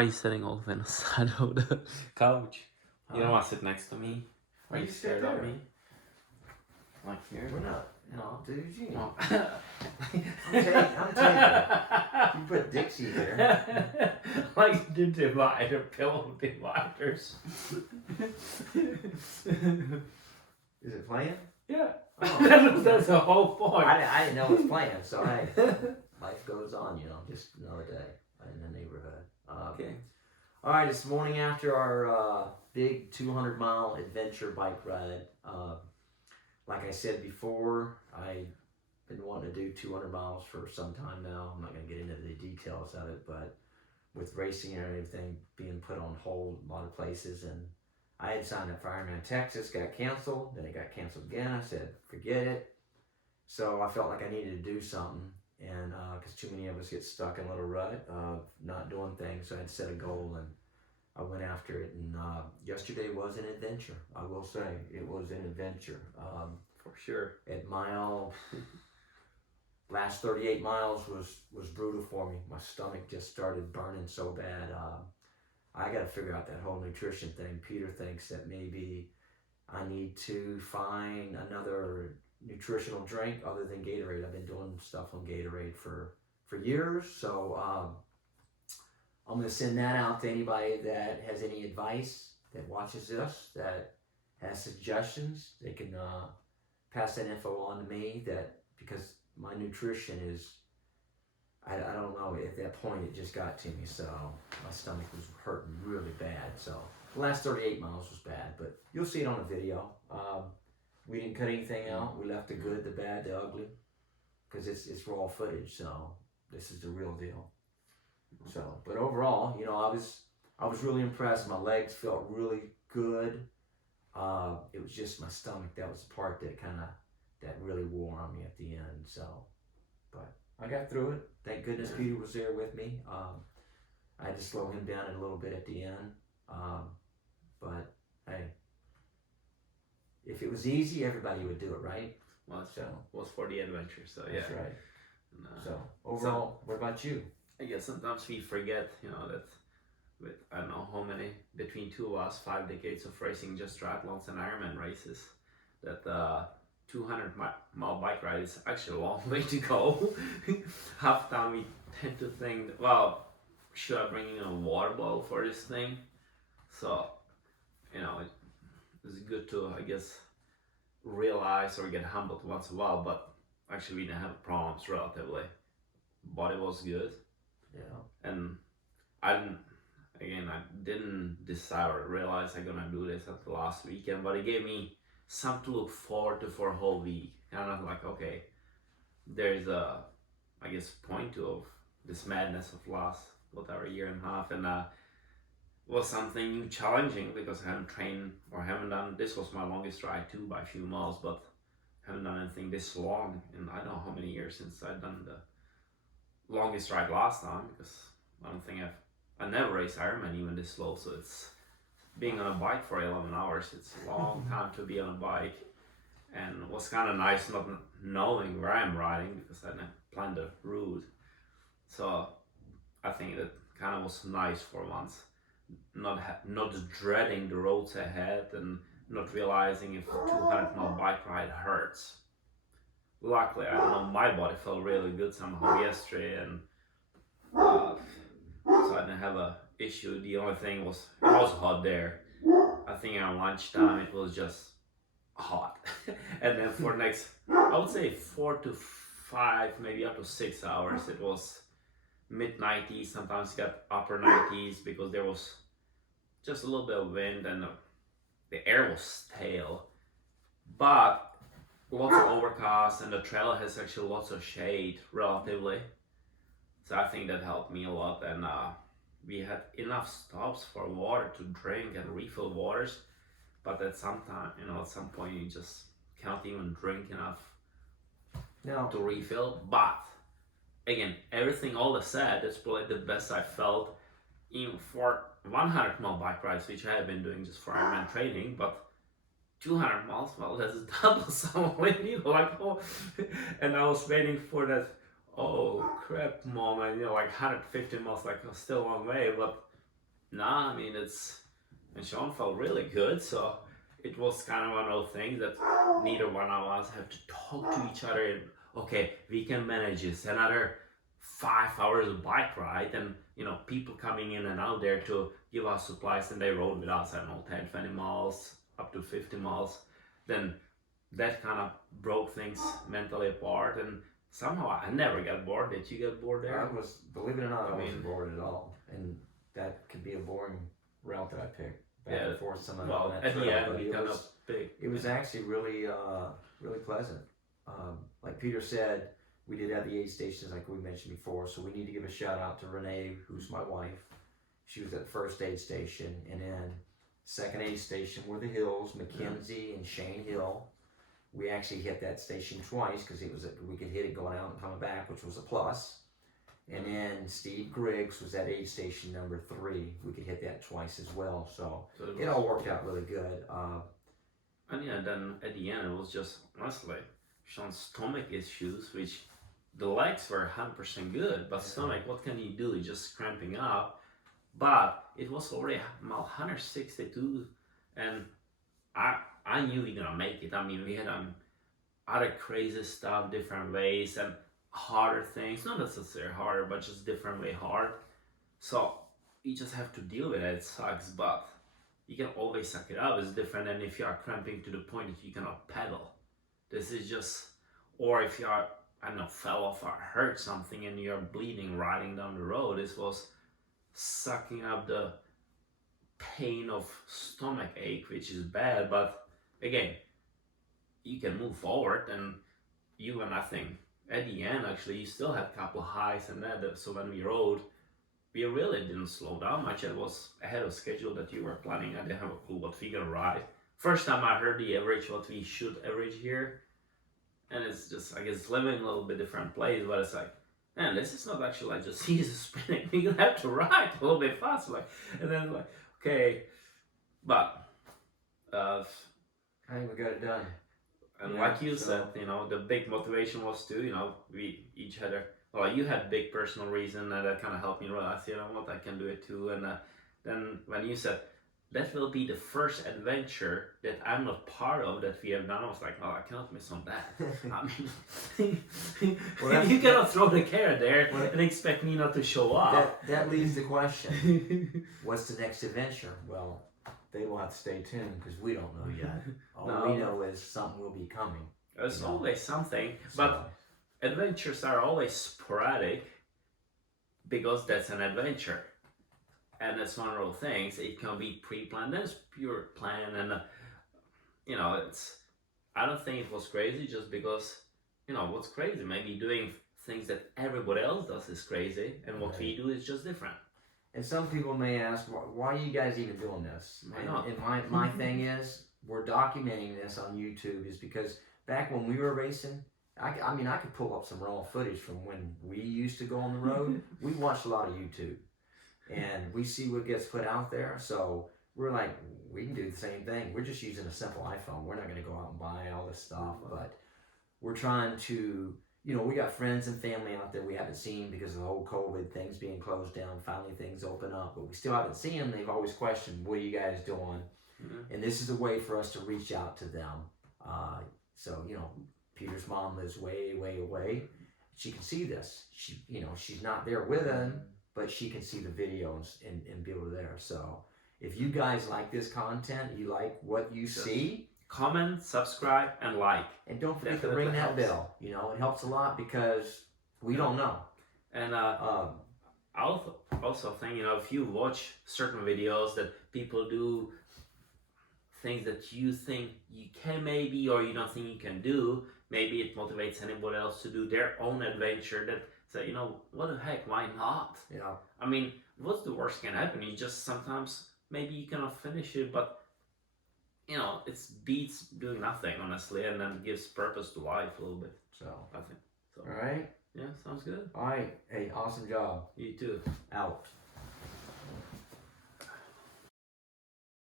are you sitting over on the side of the couch? You don't want to sit next to me? Why Are you you sit scared of there? me? Like here? We're not. No, dude, you. No. I'm taking. You put Dixie there. Like the divider, pillow dividers. Is it playing? Yeah. Oh. That's the whole point. I didn't know it was playing, so hey, life goes on, you know, just another day in the neighborhood. Okay. All right, this morning after our big 200-mile adventure bike ride, like I said before, I've been wanting to do 200 miles for some time now. I'm not going to get into the details of it, but with racing and everything being put on hold in a lot of places, and I had signed up for Ironman Texas, got canceled, then it got canceled again. I said, forget it. So I felt like I needed to do something, and because too many of us get stuck in a little rut of not doing things, so I had to set a goal, and I went after it. And yesterday was an adventure. I will say it was an adventure. For sure. At last 38 miles was brutal for me. My stomach just started burning so bad. I got to figure out that whole nutrition thing. Peter thinks that maybe I need to find another nutritional drink other than Gatorade. I've been doing stuff on Gatorade for years, so I'm going to send that out to anybody that has any advice, that watches this, that has suggestions. They can pass that info on to me, that because my nutrition is, I don't know, at that point it just got to me, so my stomach was hurting really bad. So the last 38 miles was bad, but you'll see it on the video. We didn't cut anything out. We left the good, the bad, the ugly, because it's raw footage, so this is the real deal. So, but overall, you know, I was really impressed. My legs felt really good. It was just my stomach that was the part that really wore on me at the end. So, but I got through it. Thank goodness Peter was there with me. I had to slow him down a little bit at the end. But hey, if it was easy, everybody would do it, right? Well, so was for the adventure, so yeah. That's right. And, So overall, what about you? I guess sometimes we forget, you know, that with, I don't know how many, between 2 of us, 5 decades of racing, just triathlons and Ironman races, that 200-mile bike ride is actually a long way to go. Half the time we tend to think, well, should I bring in a water bottle for this thing? So, you know, it's good to, I guess, realize or get humbled once in a while, but actually we didn't have problems relatively. Body was good. Yeah. And I didn't decide or realize I'm gonna do this at the last weekend, but it gave me something to look forward to for a whole week. And I was like, okay, there's a, I guess, point of this madness of last, whatever, year and a half, and was something new, challenging, because I hadn't trained or haven't done, this was my longest ride too by a few miles, but haven't done anything this long in I don't know how many years since I'd done the longest ride last time, because I don't think I never raced Ironman even this slow, so it's being on a bike for 11 hours, it's a long time to be on a bike, and it was kind of nice not knowing where I'm riding, because I didn't plan the route, so I think that kind of was nice for once, not dreading the roads ahead and not realizing if a 200-mile bike ride hurts. Luckily, I don't know, my body felt really good somehow yesterday, and so I didn't have a issue. The only thing was, it was hot there. I think around lunchtime it was just hot. And then for next, I would say 4 to 5, maybe up to 6 hours, it was mid-90s, sometimes got upper 90s, because there was just a little bit of wind and the air was stale. But lots of overcast, and the trail has actually lots of shade relatively, so I think that helped me a lot. And we had enough stops for water to drink and refill waters, but at some time, you know, at some point you just can't even drink enough to refill. But again, everything all that said, that's probably the best I felt in for 100-mile bike rides, which I have been doing just for Ironman training, but 200 miles, well, that's double some people, like, oh, and I was waiting for that, oh crap moment, you know, like 150 miles, like still a long way, but Nah, I mean and Sean felt really good, so it was kind of one of those things that neither one of us have to talk to each other and okay, we can manage this. Another 5 hours of bike ride and people coming in and out there to give us supplies and they rode with us, I don't know, 10, 20 miles, up to 50 miles. Then that kind of broke things mentally apart and somehow I never got bored. Did you get bored there? I was, believe it or not, I wasn't bored at all. And that could be a boring route that I picked. Back and forth somehow. Well, at the end, we kind of big. It was actually really, really pleasant. Like Peter said, we did have the aid stations like we mentioned before, so we need to give a shout out to Renee, who's my wife. She was at first aid station, and then second aid station were the hills, Mackenzie and Shane Hill. We actually hit that station twice because we could hit it going out and coming back, which was a plus. And then Steve Griggs was at aid station number 3. We could hit that twice as well, so it all worked out really good. And yeah, then at the end it was just honestly Sean's stomach issues, which the legs were 100% good, but stomach, what can you do? It's just cramping up. But it was already mile 162, and I knew we were gonna make it. I mean, we had other crazy stuff, different ways, and harder things, not necessarily harder, but just different way hard. So you just have to deal with it. It sucks, but you can always suck it up. It's different than if you are cramping to the point that you cannot pedal. This is just, or if you are, I don't know, fell off or hurt something and you're bleeding riding down the road. This was sucking up the pain of stomach ache, which is bad, but again, you can move forward and I think at the end actually you still had a couple highs and that, so when we rode, we really didn't slow down much. It was ahead of schedule that you were planning. I didn't have a clue what we gonna ride. First time I heard the average, what we should average here, and it's just, I guess, living in a little bit different place, but it's like, man, this is not actually like just easy spinning. We're gonna have to ride a little bit faster, like, and then like, okay, but I think we got it done. And like you said, the big motivation was to, we each had you had big personal reason that kind of helped me realize, what, I can do it too. And then when you said, that will be the first adventure that I'm not part of that we have done, I was like, I cannot miss on that. I mean, you cannot throw the carrot there and expect me not to show up. That leaves the question, what's the next adventure? Well, they will have to stay tuned because we don't know yet. All we know is something will be coming. There's always something, but adventures are always sporadic because that's an adventure. And that's one of those things. It can be pre-planned. That's pure plan, and I don't think it was crazy just because what's crazy. Maybe doing things that everybody else does is crazy, and what we do is just different. And some people may ask, why are you guys even doing this? And my thing is, we're documenting this on YouTube is because back when we were racing, I mean, I could pull up some raw footage from when we used to go on the road. We watched a lot of YouTube. And we see what gets put out there, so we're like, we can do the same thing. We're just using a simple iPhone. We're not going to go out and buy all this stuff, but we're trying to, we got friends and family out there we haven't seen because of the whole COVID, things being closed down, finally things open up, but we still haven't seen them. They've always questioned, what are you guys doing? Mm-hmm. And this is a way for us to reach out to them. So, Peter's mom lives way, way away. She can see this. She's not there with him, but she can see the videos and be able to there. So if you guys like this content, you like what you see, comment, subscribe, and like. And don't forget to ring that bell. It helps a lot because we don't know. And I also think, if you watch certain videos that people do things that you think you can maybe, or you don't think you can do, maybe it motivates anybody else to do their own adventure that say, what the heck, why not? Yeah. I mean, what's the worst can happen? You just sometimes, maybe you cannot finish it, but, it beats doing nothing, honestly, and then gives purpose to life a little bit. So, I think. So. All right. Yeah, sounds good. All right. Hey, awesome job. You too. Out.